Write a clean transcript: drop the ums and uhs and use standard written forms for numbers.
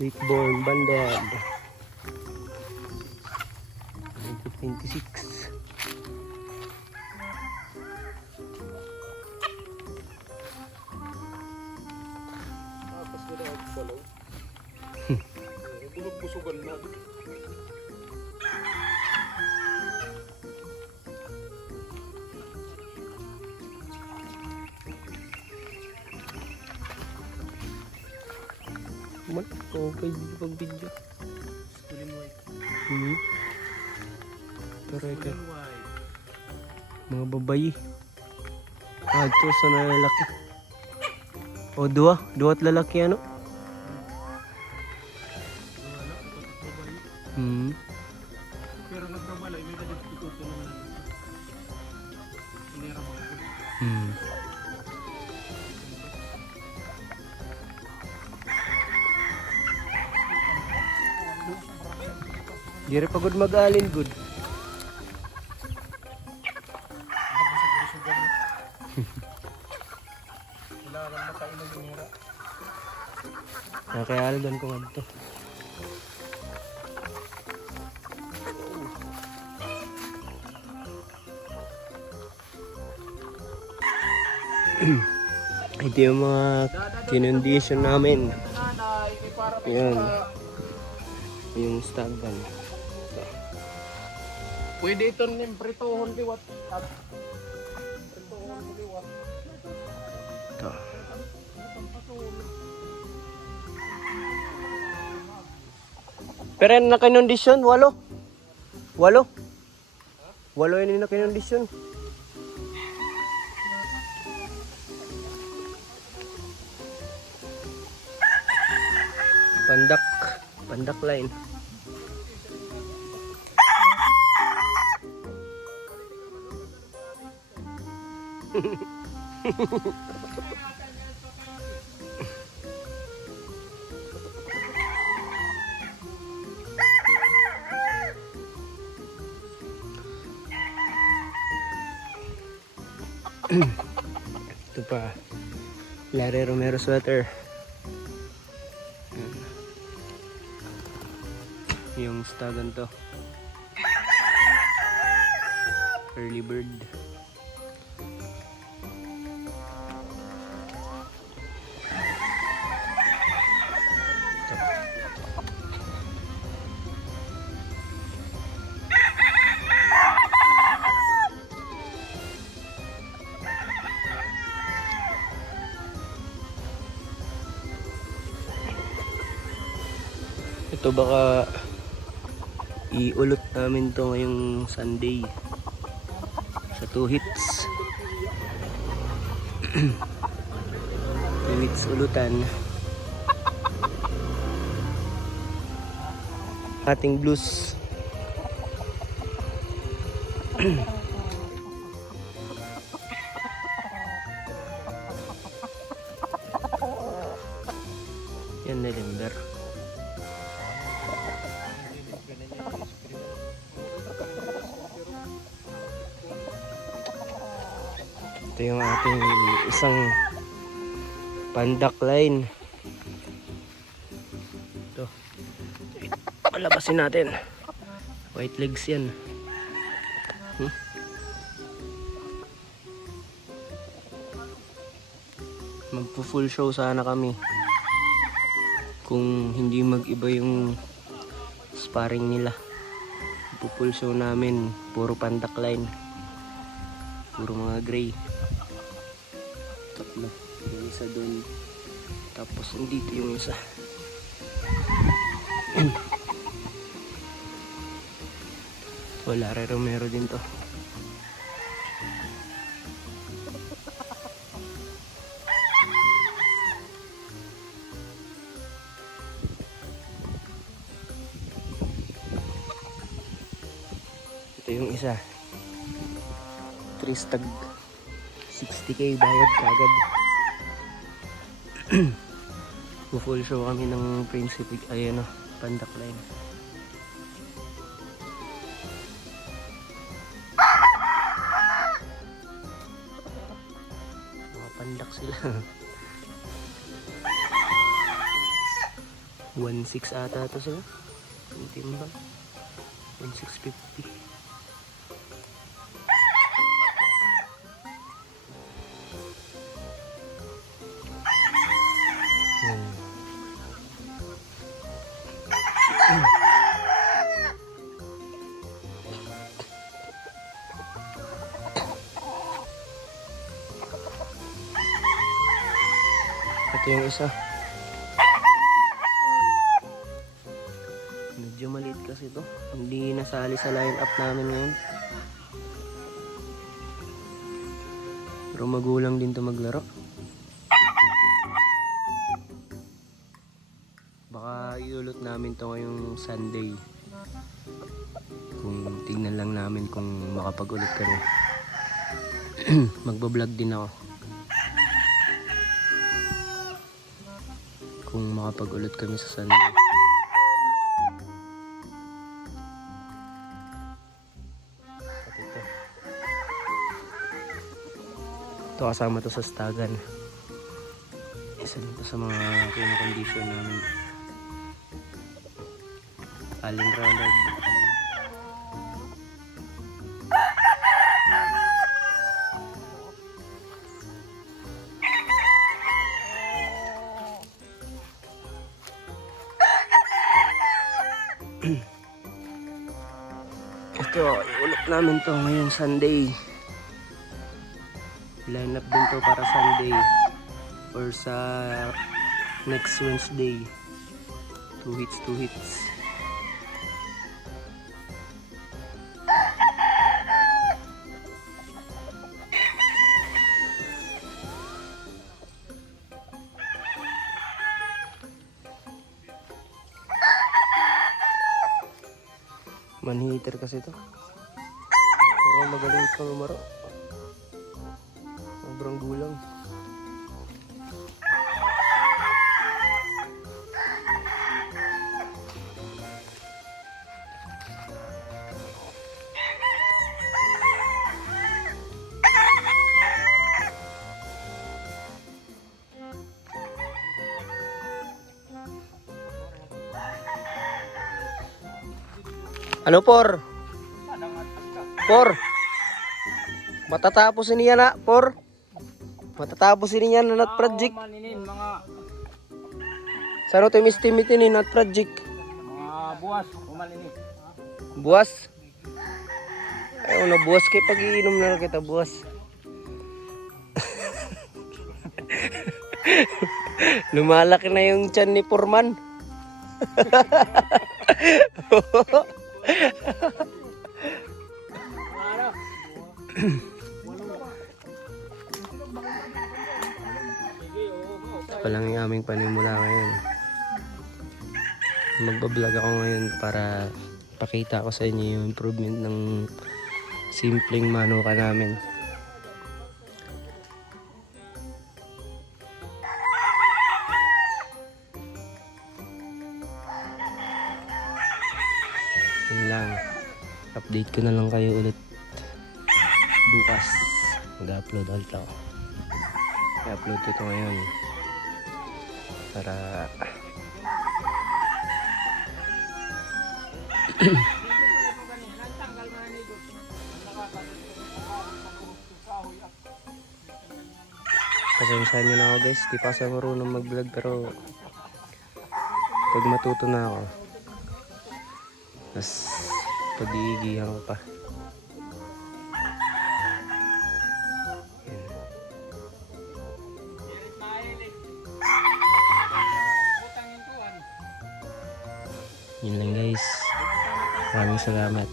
Weekborn Banded 2026. Tapos na ako palaw. Bulog-busugan na. Okay pag video. Schooling white. Pero ito, Schooling white. mga babayi. Ito sa lalaki. O duwa't lalaki ano? Wala, dapat babae. Pero nagkamalay, may kadit tutulungan na dito. Inira mga kulit. Di rin pagod mag-alin good. Bulog-busugan na. Kailangan makainom yung hira. Kaya algan ko nga ito. Ito yung mga kinondisyon namin. Nanay, may para pa Yan. sa... Yung stagan. Pwede ito rin pritohon liwat. Pritohon liwat. Ito. Pero yan na kinondisyon, 8. 8 yun na kinondisyon. Pandak line. Ito pa, Larry Romero sweater. Yan. Yung stagan to, early bird. Ito baka iulot namin to ngayong Sunday sa 2 hits. 2 hits ulutan. Ating blues. Yan na limber. Ito yung ating isang pandak line. Ito. Palabasin natin. White legs yan. Magpo-full show sana kami. Kung hindi mag-iba yung sparring nila. Magpo-full show namin. Puro pandak line. Puro mga gray. Tatlo. Yung isa doon. Tapos dito yung isa. Wala rin Romero din to. Ito yung isa. 3 stag. 60k bayad kagad. Full show kami ng Principe. Ayun o, pandak line. Mga pandak sila. 1.6 ata ito sila. Yung timbang. 1.650. Ito yung isa. Medyo maliit kasi ito. Hindi nasali sa line-up namin ngayon. Pero magulang din to maglaro. Baka iulot namin to ngayong Sunday. Kung tingnan lang namin kung makapag-ulit kami. Magbablog din ako. Kung makapag-ulit kami sa Sunday. At ito kasama to sa stagan. Isa dito sa mga kinakondisyon namin. Allen Ronald. Ito, iulok namin to ngayong Sunday. Line up din to para Sunday or sa next Wednesday. 2 hits. Manhitter kasi ito. Pero magaling ito lumaro. Sobrang gulang. Ano por? Por. Matatapos niya na, por. Matatapos niya na nut project. Maninin mga Sano to estimate ni nut project? buwas, umalinin. Buwas. Ay, una buwas kay pag-iinom na lang kita buwas. Lumalaki na yung tiyan ni Purman. Ito pa lang yung aming panimula ngayon. Magbablog ako ngayon para pakita ko sa inyo yung improvement ng simpleng manuka namin. Yun lang. Update ko na lang kayo ulit bukas. Mag-upload ulit ako. I-upload ko ito ngayon para pasensyahan nyo na ako guys, di pa ako marunong mag-vlog pero pag matuto na ako mas pag-iigihan ko pa. Yun lang guys, maraming salamat.